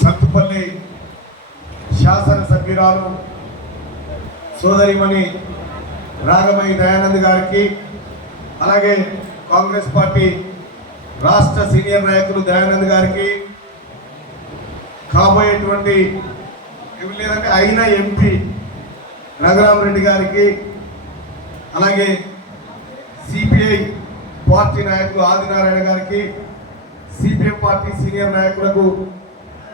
సత్తుపల్లి శాసనసభ్యురాలు సోదరిమణి రాగమయ్య దయానంద్ గారికి, అలాగే కాంగ్రెస్ పార్టీ రాష్ట్ర సీనియర్ నాయకులు దయానంద్ గారికి, కాబోయేటువంటి లేదంటే అయిన ఎంపీ రఘురామరెడ్డి గారికి, అలాగే సిపిఐ పార్టీ నాయకులు ఆదినారాయణ గారికి, సిపిఎం పార్టీ సీనియర్ నాయకులకు,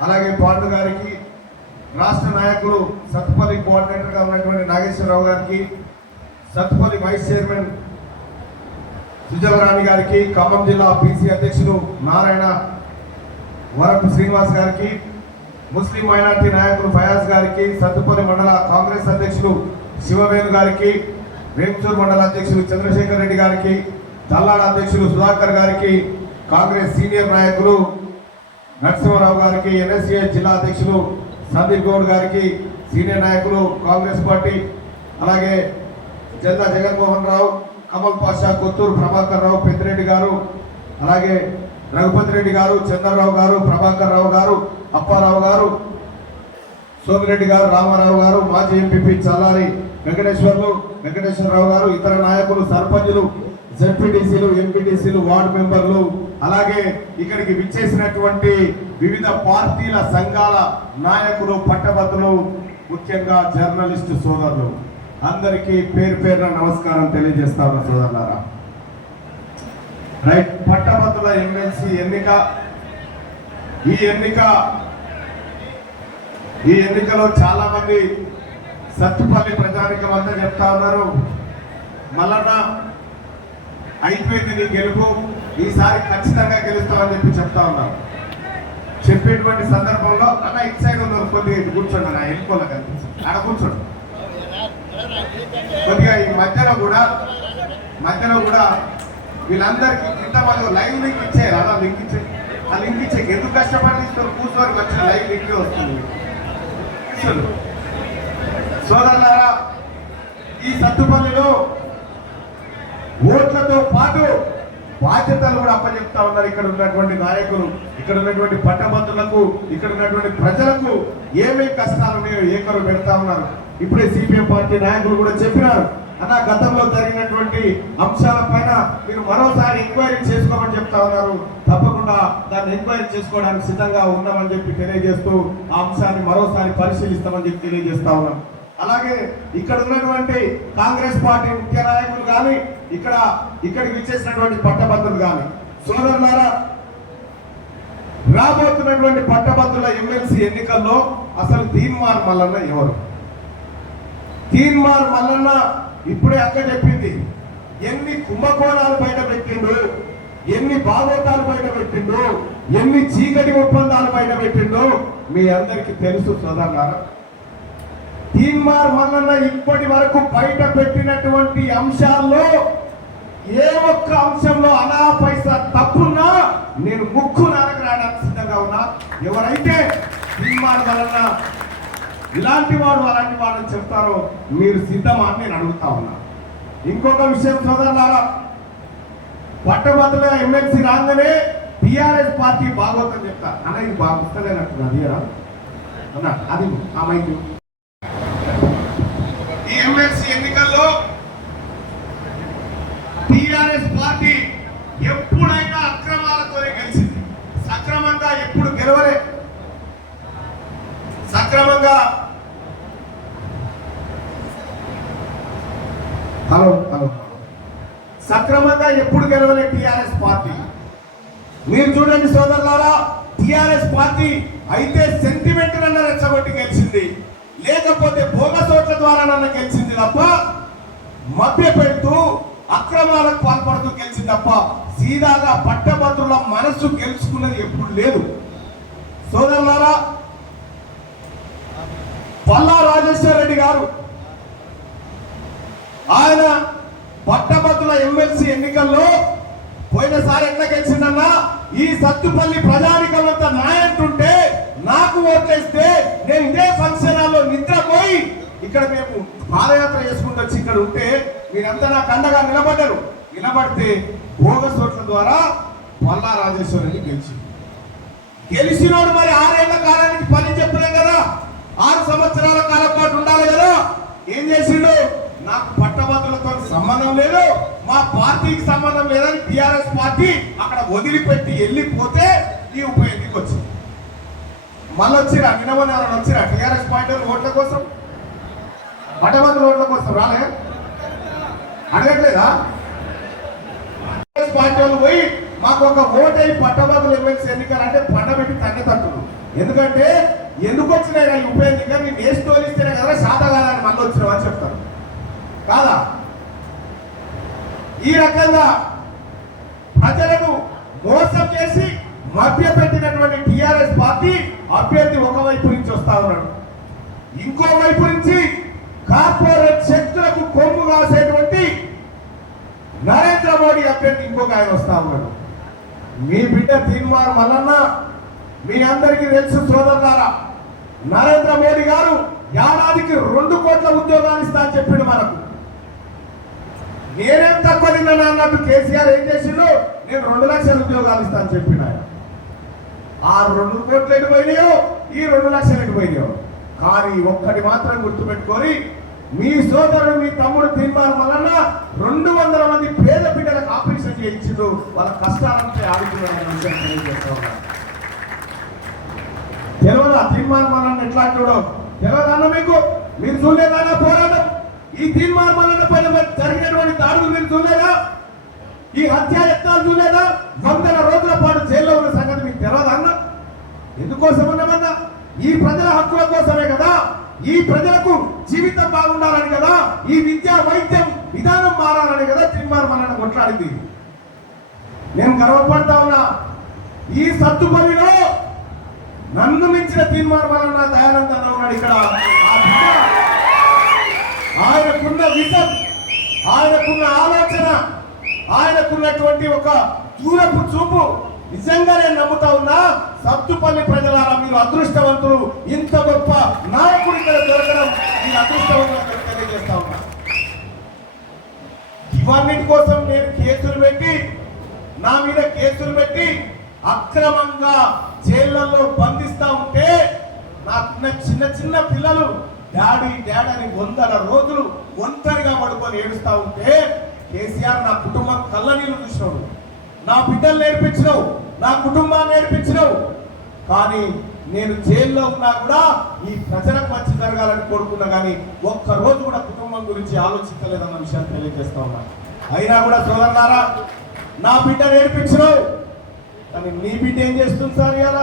అలాగే పాండు గారికి, రాష్ట్ర నాయకులు సత్తుపల్లి కోఆర్డినేటర్గా ఉన్నటువంటి నాగేశ్వరరావు గారికి, సత్తుపల్లి వైస్ చైర్మన్ సుజలరాణి గారికి, ఖమ్మం జిల్లా బీసీ అధ్యక్షులు నారాయణ వరపు శ్రీనివాస్ గారికి, ముస్లిం మైనార్టీ నాయకులు ఫయాజ్ గారికి, సత్తుపల్లి మండల కాంగ్రెస్ అధ్యక్షులు శివవేణు గారికి, వేంచూరు మండల అధ్యక్షులు చంద్రశేఖర్ రెడ్డి గారికి, తల్లాడ అధ్యక్షులు సుధాకర్ గారికి, కాంగ్రెస్ సీనియర్ నాయకులు నరసింహారావు గారికి, ఎన్ఎస్ఏ జిల్లా అధ్యక్షులు సందీప్ గౌడ్ గారికి, సీనియర్ నాయకులు కాంగ్రెస్ పార్టీ, అలాగే జల్లా జగన్మోహన్ రావు, కమల్ పాషా, కొత్తూరు ప్రభాకర్ రావు, పెద్దిరెడ్డి గారు, అలాగే రఘుపతి రెడ్డి గారు, చంద్రరావు గారు, ప్రభాకర్ రావు గారు, అప్పారావు గారు, సోమిరెడ్డి గారు, రామారావు గారు, మాజీ ఎంపీపీ చల్లారి వెంకటేశ్వరరావు గారు, ఇతర నాయకులు, సర్పంచులు, జెడ్పీటీసీలు, ఎంపీటీసీలు, వార్డు మెంబర్లు, అలాగే ఇక్కడికి విచ్చేసినటువంటి వివిధ పార్టీల సంఘాల నాయకులు, పట్టభద్రులు, ముఖ్యంగా జర్నలిస్టు సోదరులు అందరికీ పేరు పేరున నమస్కారం తెలియజేస్తా ఉన్నా సోదరులారా. రైట్, పట్టభద్రుల ఎమ్మెల్సీ ఎన్నిక, ఈ ఎన్నికలో చాలా మంది సత్తుపల్లి ప్రజానికం అంతా చెప్తా ఉన్నారు, మల్లన్న అయిపోయింది నీ గెలుపు, ఈసారి ఖచ్చితంగా గెలుస్తామని చెప్పి చెప్తా ఉన్నారు. చెప్పేటువంటి సందర్భంలో అన్న ఇటు సైడ్ ఉన్నారు, కొద్దిగా ఇటు కూర్చోండి, నా వెళ్ళిపోలే కనిపిస్తుంది, ఆడ కూర్చోండి కొద్దిగా. ఈ మధ్యలో కూడా వీళ్ళందరికీ ఇంతమంది లైవ్ లింక్ ఇచ్చారు, అలా లింక్ ఇచ్చే ఆ లింక్ ఇచ్చే ఎందుకు కష్టపడి ఇస్తారు, కూర్చొని వచ్చిన లైవ్ లింక్ వస్తుంది. సోదరులారా, ఈ సత్తుపల్లిలో ఓట్లతో పాటు బాధ్యతలు కూడా అప్పచెప్తా ఉన్నారు. ఇక్కడ ఉన్నటువంటి నాయకులు, ఇక్కడ ఉన్నటువంటి పట్టభద్రులకు, ఇక్కడ ఉన్నటువంటి ప్రజలకు ఏమేమి కష్టాలు ఉన్నాయో ఏకరు పెడతా ఉన్నారు. ఇప్పుడే సిపిఎం పార్టీ నాయకులు కూడా చెప్పినారు, అన్న గతంలో జరిగినటువంటి అంశాలపైన మీరు మరోసారి ఎంక్వైరీ చేసుకోమని చెప్తా ఉన్నారు. తప్పకుండా దాన్ని ఎంక్వైరీ చేసుకోవడానికి సిద్ధంగా ఉన్నామని చెప్పి తెలియజేస్తూ ఆ అంశాన్ని మరోసారి పరిశీలిస్తామని చెప్పి తెలియజేస్తా ఉన్నాం. అలాగే ఇక్కడ ఉన్నటువంటి కాంగ్రెస్ పార్టీ ముఖ్య నాయకులు కానీ, ఇక్కడికి విచ్చేసినటువంటి పట్టభద్రులు కానీ, సోదరులారా, రాబోతున్నటువంటి పట్టభద్రుల ఎమ్మెల్సీ ఎన్నికల్లో అసలు తీన్మార్ మల్లన్న ఎవరు? తీన్మార్ మల్లన్న ఇప్పుడే అక్క చెప్పింది, ఎన్ని కుంభకోణాలు బయట పెట్టిండు, ఎన్ని భాగోతాలు బయట పెట్టిండు, ఎన్ని చీకటి ఒప్పందాలు బయట పెట్టిండు మీ అందరికీ తెలుసు సోదరులారా. తీన్మార్ మల్లన్న ఇప్పటి వరకు బయట పెట్టినటువంటి అంశాల్లో ఏ ఒక్క అంశంలో అనా పైసా తప్పున్నా నేను ముక్కు నారకు రావడానికి సిద్ధంగా ఉన్నా. ఎవరైతే తీన్మార్ మల్లన్న ఇలాంటి వాడు అలాంటి వాడని చెప్తారో మీరు సిద్ధమా అని నేను అడుగుతా ఉన్నా. ఇంకొక విషయం సోదరులారా, పట్టభద్రుల ఎమ్మెల్సీ రాగానే టిఆర్ఎస్ పార్టీ బాగోతుందని చెప్తా అన్న, ఇది బాగుంటలేనట్టున్నా అదిరా అన్న, అది ఆ మైకి. ఈ ఎమ్మెల్సీ ఎన్నికల్లో టిఆర్ఎస్ పార్టీ ఎప్పుడైనా అక్రమాలతోనే గెలిచింది, సక్రమంగా ఎప్పుడు గెలవలే. సక్రమంగా ఎప్పుడు గెలవలే టిఆర్ఎస్ పార్టీ. మీరు చూడండి సోదరులారా, టిఆర్ఎస్ పార్టీ అయితే సెంటిమెంట్ నన్న రెచ్చగొట్టి గెలిచింది, లేకపోతే భోగసోట్ల ద్వారా నన్న గెలిచింది తప్ప, మభ్య పెడుతూ అక్రమాలకు పాల్పడుతూ గెలిచింది తప్ప సీదాగా పట్టభద్రుల మనస్సు గెలుచుకున్నది ఎప్పుడు లేదు. సోదరులారా, పల్లా రాజేశ్వర రెడ్డి గారు ఆయన పట్టభద్రుల ఎమ్మెల్సీ ఎన్నికల్లో పోయినసారి ఎట్లా గెలిచిందన్నా, ఈ సత్తుపల్లి ప్రజానికమంతా నాయంటుంటే నాకు ఓట్లేస్తే నేను ఇదే ఫంక్షన్ హాల్లో నిద్రపోయి ఇక్కడ మేము పాదయాత్ర చేసుకుంటూ వచ్చి ఇక్కడ ఉంటే మీరంతా నాకు అండగా నిలబడ్డారు. నిలబడితే భోగసోట్ల ద్వారా పల్లా రాజేశ్వర రెడ్డి గెలిచినోడు మరి 6 ఏళ్ల కాలానికి 6 సంవత్సరాల కాలం పాటు ఉండాలి కదా. ఏం చేసిండు? నాకు పట్టభద్రులతో సంబంధం లేదు, మా పార్టీకి సంబంధం లేదని టిఆర్ఎస్ పార్టీ అక్కడ వదిలిపెట్టి వెళ్ళిపోతే ఈ ఉప ఎన్నిక వచ్చింది. మళ్ళీ వచ్చిరా నిన్న ఎవరైనా వచ్చిరా టిఆర్ఎస్ పార్టీ ఓట్ల కోసం, పట్టభద్రుల ఓట్ల కోసం రాలే? అడగట్లేదా? పార్టీ వాళ్ళు పోయి మాకు ఒక ఓటై పట్టభద్రులు ఎమ్మెల్సీ ఎన్నికలు అంటే పండబెట్టి తట్టుడు. ఎందుకంటే ఎందుకు వచ్చినాయి ఈ ఉప ఎన్నిక, నేను వేసి తోలిస్తేనే కదా శాత కాదని మళ్ళీ వచ్చినావు అని చెప్తారు కాదా? ఈ రకంగా ప్రజలను మోసం చేసి మభ్య పెట్టినటువంటి టిఆర్ఎస్ పార్టీ అభ్యర్థి ఒకవైపు నుంచి వస్తా ఉన్నాడు, ఇంకో వైపు నుంచి కార్పొరేట్ శక్తులకు కొమ్ము కాసేటువంటి నరేంద్ర మోడీ అభ్యర్థి ఇంకొక ఆయన వస్తా ఉన్నాడు. మీ బిడ్డ తీన్మార్ మల్లన్న మీ అందరికీ తెలుసు సోదరులారా, నరేంద్ర మోడీ గారు ఏడాదికి 2 కోట్ల ఉద్యోగాలు ఇస్తా అని చెప్పిండు మనకు. నేనేం తక్కువ తిన్నాను అన్నట్టు కేసీఆర్ ఏం చేసిండు? నేను 2 లక్షల ఉద్యోగాలు ఇస్తా అని చెప్పిన ఆయన. ఆ 2 కోట్లు ఎటు పోయినాయో, ఈ 2 లక్షలు ఎటు పోయినాయో. కానీ ఒక్కటి మాత్రం గుర్తుపెట్టుకొని, మీ సోదరుడు మీ తమ్ముడు తీన్మార్ మల్లన్న 200 మంది పేద బిడ్డలకు ఆపరేషన్ చేయించిండు, వాళ్ళ కష్టాలంటే ఆడుతున్నాడు. తెలియదా తీన్మార్ మల్లన్న ఎట్లా అంటాడో? తెలియదన్నా మీకు? మీరు చూడలేదన్నా పోరాటం? ఈ తీన్మార్ మల్లన్న పైన జరిగినటువంటి దాడులు మీరు చూడలేదా? ఈ హత్యాయత్నాలు చూడలేదా? 100 రోజుల పాటు జైల్లో ఉన్న సంగతి మీకు తెలియదన్నా? ఎందుకోసం ఉన్నామన్నా? ఈ ప్రజల హక్కుల కోసమే కదా, ఈ ప్రజలకు జీవితం బాగుండాలని కదా, ఈ విద్యా వైద్యం విధానం మారాలని కదా తీన్మార్ మల్లన్న కొట్లాడింది. నేను గర్వపడతా ఉన్నా, ఈ సత్తుపల్లిలో నన్ను మించిన తీన్మార్ మల్లన్న దయానంద ఉన్నాడు ఇక్కడ. ఆయనకున్న విజన్, ఆయనకున్న ఆలోచన, ఆయనకున్నటువంటి ఒక దూరపు చూపు నిజంగా నేను నమ్ముతా ఉన్నా. సత్తుపల్లి ప్రజలారా, మీరు అదృష్టవంతులు. ఇంత గొప్ప నాయకుడు ఇక్కడ దొరకడం మీరు అదృష్టవంతులు తెలియజేస్తా ఉన్నా. ఇవన్నిటి కోసం నేను కేసులు పెట్టి, నా మీద కేసులు పెట్టి అక్రమంగా జైళ్లలో బంధిస్తా ఉంటే, నాకున్న చిన్న చిన్న పిల్లలు డాడీ డాడీ అని 100 రోజులు ఒంటరిగా పడుకొని ఏడుస్తా ఉంటే, కేసీఆర్ నా కుటుంబం కళ్ళ నీళ్ళు చూసినావు, నా బిడ్డలు నేర్పించినావు, నా కుటుంబాన్ని నేర్పించినావు. కానీ నేను జైల్లో ఉన్నా కూడా ఈ ప్రజలకు మంచి జరగాలని కోరుకున్నా, కానీ ఒక్కరోజు కూడా కుటుంబం గురించి ఆలోచించలేదన్న విషయాన్ని తెలియజేస్తా ఉన్నా. అయినా కూడా సోదరులారా, నా బిడ్డ నేర్పించినావు, కానీ నీ బిడ్డ ఏం చేస్తుంది సార్ ఇవాళ?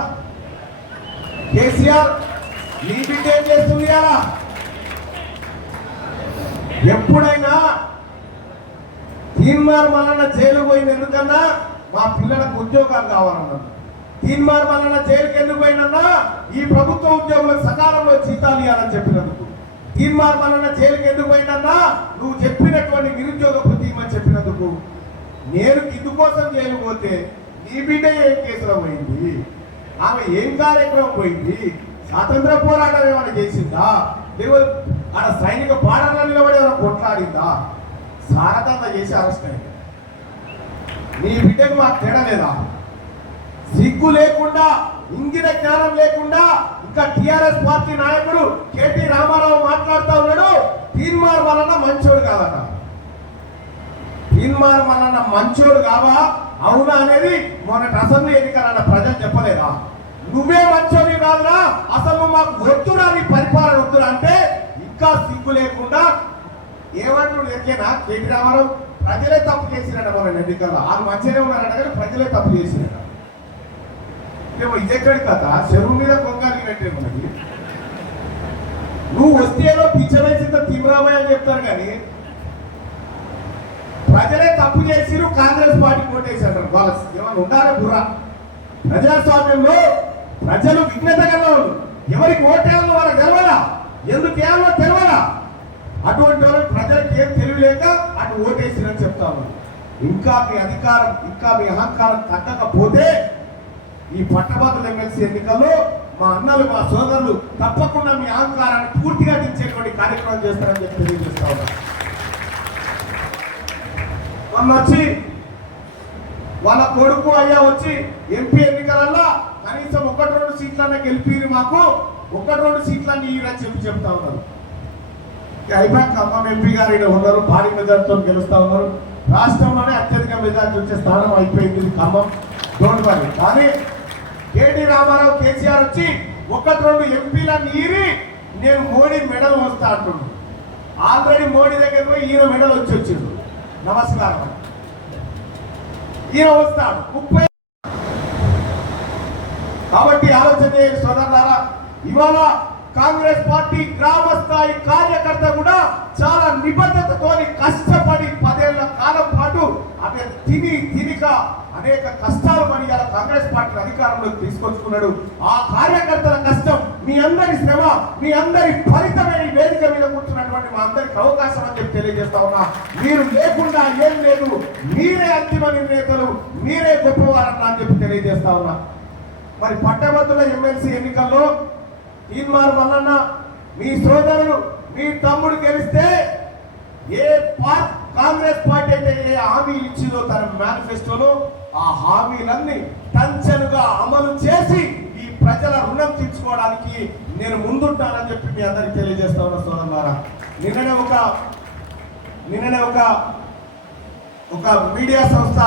కేసీఆర్ నీ బిడ్డ ఏం చేస్తుంది ఇవాళ? ఎప్పుడైనా తీన్మార్ మల్లన్న జైలు పోయింది ఎందుకన్నా? మా పిల్లలకు ఉద్యోగాలు కావాలన్నారు. తీన్మార్ మల్లన్న జైలుకి ఎందుకు పోయిందన్నా? ఈ ప్రభుత్వ ఉద్యోగులకు సకాలంలో జీతాలు ఇవ్వాలని చెప్పినందుకు. తీన్మార్ మల్లన్న జైలుకి ఎందుకు పోయిందన్నా? నువ్వు చెప్పినటువంటి నిరుద్యోగ భృతి ఇవ్వని చెప్పినందుకు. నేను ఇందుకోసం జైలు పోతే నీ బిడ్డ ఏం కేసులో పోయింది? ఆమె ఏం కార్యక్రమం పోయింది? స్వాతంత్ర పోరాటం ఏమైనా చేసిందా? లేకపోతే ఆడ సైనిక పాలనలో నిలబడి ఏమైనా కొట్లాడిందా? సారదంగా చేసి అరెస్ట్ అయింది. నీ బిడ్డకు మాకు తేడా లేదా? సిగ్గు లేకుండా, ఇంగిన జ్ఞానం లేకుండా ఇంకా టిఆర్ఎస్ పార్టీ నాయకుడు కేటీ రామారావు మాట్లాడుతూ ఉన్నాడు, తీన్మార్ మల్లన్న మంచోడు కాదట. తీన్మార్ మల్లన్న మంచోడు కావా అవునా అనేది మొన్నటి అసెంబ్లీ ఎన్నికలన్న ప్రజలు చెప్పలేదా? నువ్వే మంచోడి కాదురా, అసలు మాకు వద్దురా, నీ పరిపాలన వద్దురా అంటే ఇంకా సిగ్గు లేకుండా ఏమంటుడు ఎక్కేనా కేటీ రామారావు? ప్రజలే తప్పు చేసినట్ట మన ఎన్నికల్లో. వాళ్ళు మంచిగానే ఉన్నారట కానీ ప్రజలే తప్పు చేసినట్ట. ఇదెక్కడి కథ? చెరువు మీద కొంగలిగినట్టే ఉన్నది. నువ్వు వస్తేలో పిచ్చవేసింత తీవ్రమయ్య అని చెప్తారు కానీ ప్రజలే తప్పు చేసిరు, కాంగ్రెస్ పార్టీ కోటేశారు. వాళ్ళ ఏమైనా ఉండాలి బుర్ర? ప్రజాస్వామ్యంలో ప్రజలు విఘ్నత గలవాళ్ళు, ఎవరికి ఓటేయాలో వాళ్ళకి తెలవదా, ఎందుకు వేయాలో తెలవదా? అటువంటి వాళ్ళు ప్రజలకు ఏం తెలియలేక అటు ఓటేసిరని చెప్తాము. ఇంకా మీ అధికారం, ఇంకా మీ అహంకారం తగ్గకపోతే ఈ పట్టభద్రుల ఎమ్మెల్సీ ఎన్నికల్లో మా అన్నలు, మా సోదరులు తప్పకుండా మీ అహంకారాన్ని పూర్తిగా దించేటువంటి కార్యక్రమం చేస్తారని చెప్పి తెలియజేస్తా ఉన్నారు. మొన్న వచ్చి వాళ్ళ కొడుకు అయ్యా వచ్చి ఎంపీ ఎన్నికలలో కనీసం 1-2 సీట్లన్నా గెలిపి మాకు ఒకటి రెండు సీట్లన్నీ ఈరని చెప్తా ఉన్నారు. అయిపోయాక ఖమ్మం ఎంపీ గారు ఇక్కడ ఉన్నారు, భారీ మెజార్టీతో గెలుస్తా ఉన్నారు. రాష్ట్రంలోనే అత్యధిక మెజార్టీ వచ్చే స్థానం అయిపోయింది ఇది ఖమ్మం, డోంట్ వరీ. కానీ కేటీ రామారావు కేసీఆర్ వచ్చి ఒకటి రెండు ఎంపీలను ఈరి నేను మోడీ మెడల్ వస్తా అంటున్నాను. ఆల్రెడీ మోడీ దగ్గర పోయి ఈయన మెడల్ వచ్చిండు. నమస్కారం, ఈయన వస్తాడు 30. కాబట్టి ఆలోచన చేయండి సోదరులారా. ఇవాళ కాంగ్రెస్ పార్టీ గ్రామ స్థాయి కార్యకర్త కూడా చాలా నిబద్ధతతో కష్టపడి 10 ఏళ్ల కాలం పాటు అదే తినిక అనేక కష్టాలు పడి కాంగ్రెస్ పార్టీ అధికారంలోకి తీసుకొచ్చుకున్నాడు. ఆ కార్యకర్తల కష్టం, మీ అందరి శ్రమ, మీ అందరి ఫలితమే ఈ వేదిక మీద కూర్చున్నటువంటి మా అందరికి అవకాశం అని చెప్పి తెలియజేస్తా ఉన్నా. మీరు లేకుండా ఏం లేదు, మీరే అంతిమ నిర్ణేతలు, మీరే గొప్పవారన్నా అని చెప్పి తెలియజేస్తా ఉన్నా. మరి పట్టభద్రుల ఎమ్మెల్సీ ఎన్నికల్లో తీన్మార్ మల్లన్న మీ సోదరుడు మీ తమ్ముడు గెలిస్తే ఏ కాంగ్రెస్ పార్టీ అయితే ఏ హామీ ఇచ్చిందో తన మేనిఫెస్టోలో ఆ హామీలన్నీ టంచనుగా అమలు చేసి ఈ ప్రజల రుణం తీర్చుకోవడానికి నేను ముందుంటానని చెప్పి మీ అందరికి తెలియజేస్తా ఉన్నా సోదరులారా. నిన్ననే ఒక మీడియా సంస్థ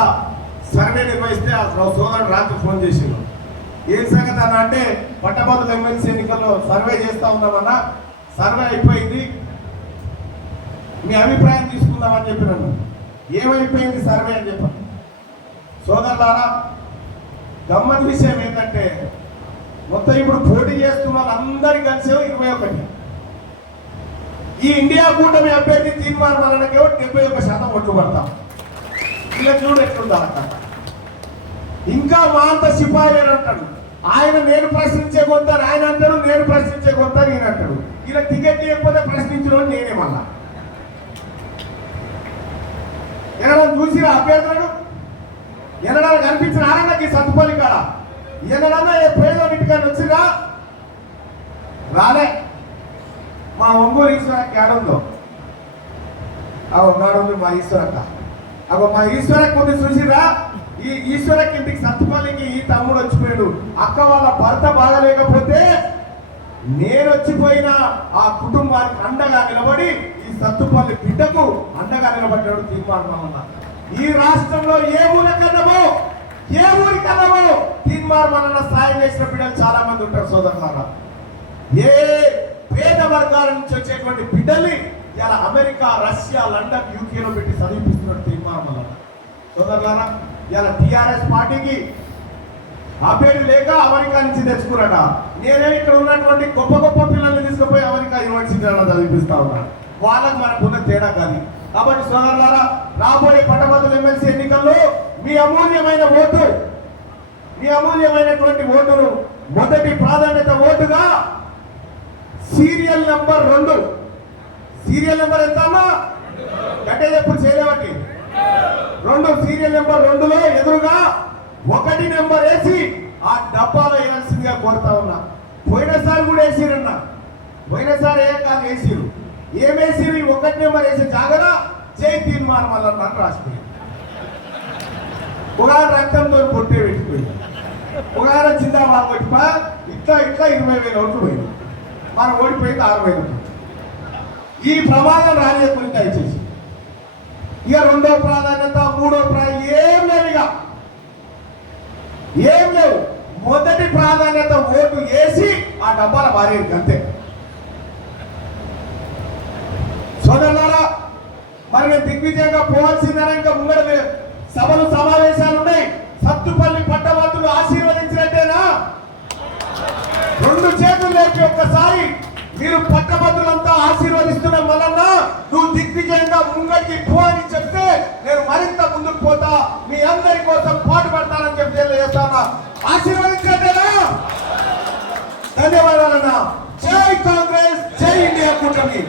సర్వే నిర్వహిస్తే ఆ సోదరుడు రాత్రి ఫోన్ చేసిండు. ఏం సంగతి అన్న అంటే పట్టభద్రుల ఎమ్మెల్సీ ఎన్నికల్లో సర్వే చేస్తా ఉన్నామన్నా, సర్వే అయిపోయింది, మీ అభిప్రాయం తీసుకుందామని చెప్పినాను. ఏమైపోయింది సర్వే అని చెప్పాను. సోదరులారా, గమ్మత్ విషయం ఏంటంటే మొత్తం ఇప్పుడు పోటీ చేస్తున్న వాళ్ళందరికీ కలిసే 21. ఈ ఇండియా కూటమి అభ్యర్థి తీన్మార్ మల్లన్నకేమో 71% ఓట్లు పడతాం. ఇలా చూడు ఎట్లుందా. ఇంకా మా అంత సిపాయి అని అంటాడు ఆయన. నేను ప్రశ్నించే కొంటారు ఆయన అంటాడు, నేను ప్రశ్నించే కొంటారు ఈయన అంటాడు. ఇలా టికెట్ ఇవ్వకపోతే ప్రశ్నించడం నేనే. మళ్ళా ఎనడా చూసిరా అభ్యర్థులను, ఎనడా కనిపించిన ఆనందకి సత్తుపల్లి కాడ ఎనడన్నా పేదోని ఇంటికాడ వచ్చిరా రాలే. మా ఒంగోలు ఈశ్వరకి ఏడుందో నాడు మా ఈశ్వరక్క మా ఈశ్వరక్క ఉంది చూసిరా. ఈ ఈశ్వరకి ఇంటికి సత్తుపల్లికి ఈ తమ్ముడు వచ్చిపోయాడు. అక్క వాళ్ళ భర్త బాగలేకపోతే నేను వచ్చిపోయిన ఆ కుటుంబానికి అండగా నిలబడి ఈ సత్తుపల్లి బిడ్డకు అండగా నిలబడ్డాడు తీన్మార్ మల్లన్న. ఈ రాష్ట్రంలో ఏ ఊరికన్నామో తీన్మార్ మల్లన్న సాయం చేసిన బిడ్డలు చాలా మంది ఉంటారు సోదరులారా. ఏ పేద వర్గాల నుంచి వచ్చేటువంటి బిడ్డల్ని ఇలా అమెరికా, రష్యా, లండన్, యూకేలో పెట్టి చదివిపిస్తున్నాడు తీన్మార్ మల్లన్న. సోదరులారా, ఇలా టిఆర్ఎస్ పార్టీకి అభ్యర్థి లేక అమెరికా నుంచి తెచ్చుకున్నాడ. నేనే ఇక్కడ ఉన్నటువంటి గొప్ప గొప్ప పిల్లల్ని తీసుకుపోయి అమెరికా యూనివర్సిటీలో చదివిపిస్తా ఉన్నాను. వాళ్ళకు మనకున్న తేడా కాదు. కాబట్టి సోదరులారా, రాబోయే పట్టభద్రుల ఎమ్మెల్సీ ఎన్నికల్లో మీ అమూల్యమైనటువంటి ఓటును మొదటి ప్రాధాన్యత ఓటుగా సీరియల్ నెంబర్ 2. సీరియల్ నెంబర్ ఎంత అమ్మా? గట్టే ఎప్పుడు చేయలేవండి. 2 సీరియల్ నెంబర్ 2లో ఎదురుగా 1 నెంబర్ వేసి ఆ డబ్బాలో వేయాల్సిందిగా కోరుతా ఉన్నా. పోయినసారి కూడా వేసిరన్నా, పోయినసారి ఏం కాదు వేసిరు. ఏమేసి 1 నెంబర్ వేసే జాగర జై తీన్మార్ మల్లన్న అని రాసిపోయింది. ఒక రక్తంతో పొట్టే పెట్టిపోయింది, ఒక జిందాబాద్ కొట్టిపా ఇట్లా 20,000 ఓట్లు పోయింది. మనం ఓడిపోయింది 60,000. ఈ ప్రమాదం రాజకీయ దయచేసి ఇక 2వ ప్రాధాన్యత 3వ ప్రాధాన్యత ఏం లేవు. మొదటి ప్రాధాన్యత ఓటు వేసి ఆ డబ్బాల మారేది అంతే. సోదరులారా, మరి మేము దిగ్విజయంగా పోవాల్సిందని ఇంకా ముంగడ సభలు సమావేశాలు ఉన్నాయి. సత్తుపల్లి పట్టభద్రులు ఆశీర్వదించినట్టేనా? 2 చేతులు లేపి ఒక్కసారి మీరు పట్టభద్రులంతా ఆశీర్వదిస్తున్న మల్లన్న నువ్వు దిగ్విజయంగా ముంగడికి పో అని చెప్తే నేను మరింత ముందుకు పోతా, మీ అందరి కోసం పాటుపడతానని చెప్పి తెలియజేస్తాను. ఆశీర్వదించటేనా? ధన్యవాదాలన్నా. జై కాంగ్రెస్, జై ఇండియా కూటమి.